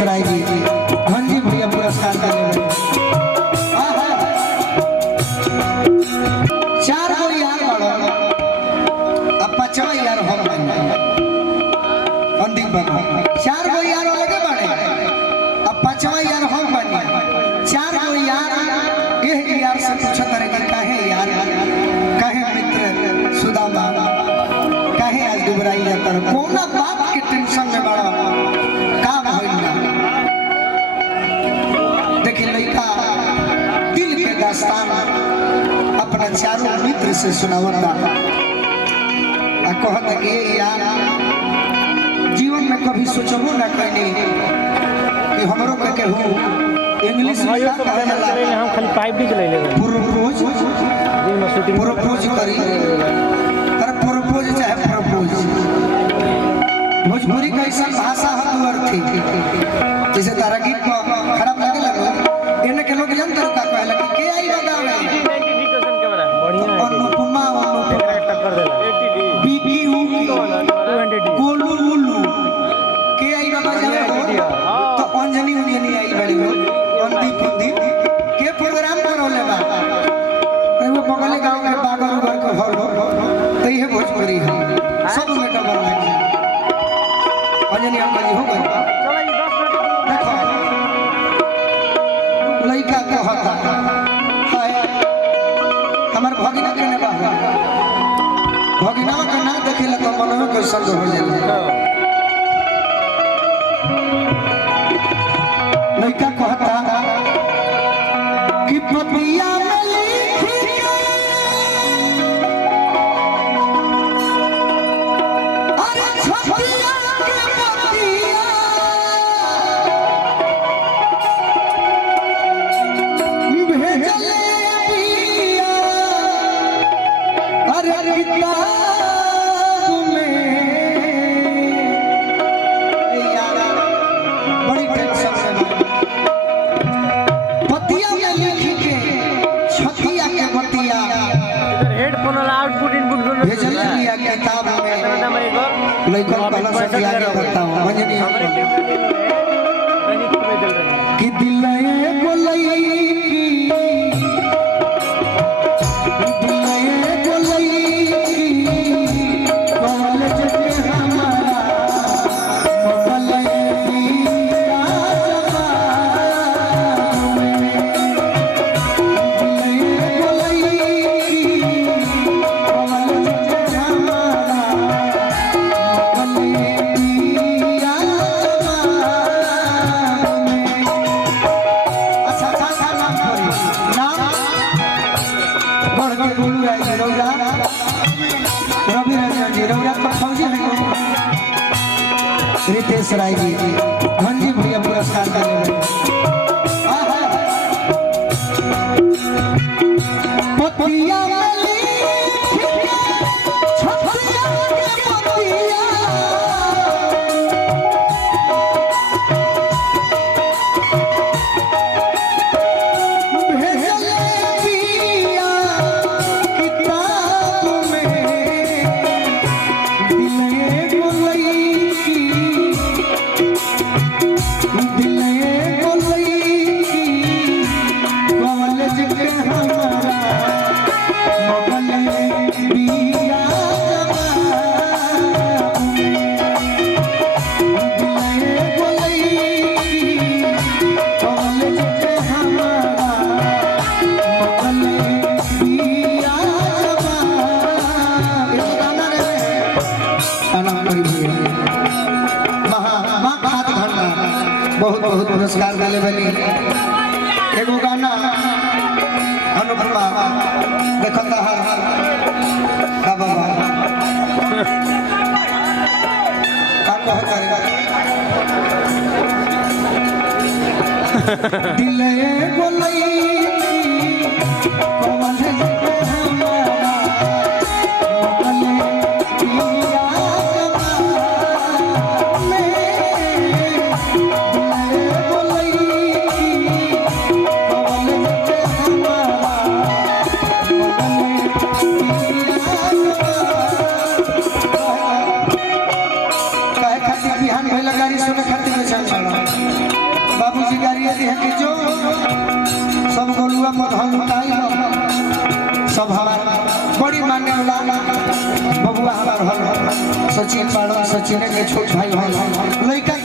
रितेश राय जी धनजी भैया पुरस्कार देने चार गो यार अब पांचवा यार हम अंतिम बाबा चार गो यार अलगे बने अब पांचवा यार हम बने चार गो यार ये यार से पूछा करेंगे काहे यार काहे मित्र सुदामा काहे आज दुबराई जाकर कोना बात के टेंशन में बड़ा काम होइला देखिए लड़का दिल के दास्तान अपना चारों मित्र से सुनावता कहता कि यार जीवन में कभी सोचबो ना कइनी कि हमरो के केहू इंग्लिश में हम खाली पाइप भी चले ले प्रपोज प्रपोज करी तर प्रपोज चाहे प्रपोज भोजपुरी का ऐसा भाषा है तू अर्थी जैसे तारा गीत खराब लगे लगो इन्हें के लोग जानते का कहला कि के आई बतावे बढ़िया अनुपमा अनुपमा टक्कर देला बीबीयू गोलू उल्लू के आई बाबा जावे तो अंजनी उंजनी आई बड़ी हो अंधी पुंदी के प्रोग्राम करौले बा वो बगल गांव में बागर उगर के हॉल तो ये भोजपुरी है सब में डबल लाग अंजनी अंकल जी हो गए चलो ये 10 मिनट देखो लड़का कहता हाय हमार भगिना के ने बा भगिना का ना देखेला तो मन में कोई शब्द हो जाला लड़का कहता कि पपिया में लिखी अरे छपिया के पपिया भेजले पिया अरे किताब में यार बड़ी टेंशन में पतिया में लिखी के छतिया के बतिया इधर हेडफोन वाला आउटपुट इनपुट दोनों भेजल लिया किताब में लइकन पहला से आगे बताओ मंजनी कि दिल को लई रितेश राय जी धनजी भैया पुरस्कार देने पतिया बहुत बहुत पुरस्कार दिले बनी एगो गाना अनुपमा देखता है बाबा का कहता है दिल बोलई गाड़ी सुने खातिर कहती है कि जो सब गोलुआ पर हम उठाई सब हमारा बड़ी माने वाला बबुआ हमार हल सचिन बाड़ो सचिन के छोट भाई भाई लड़का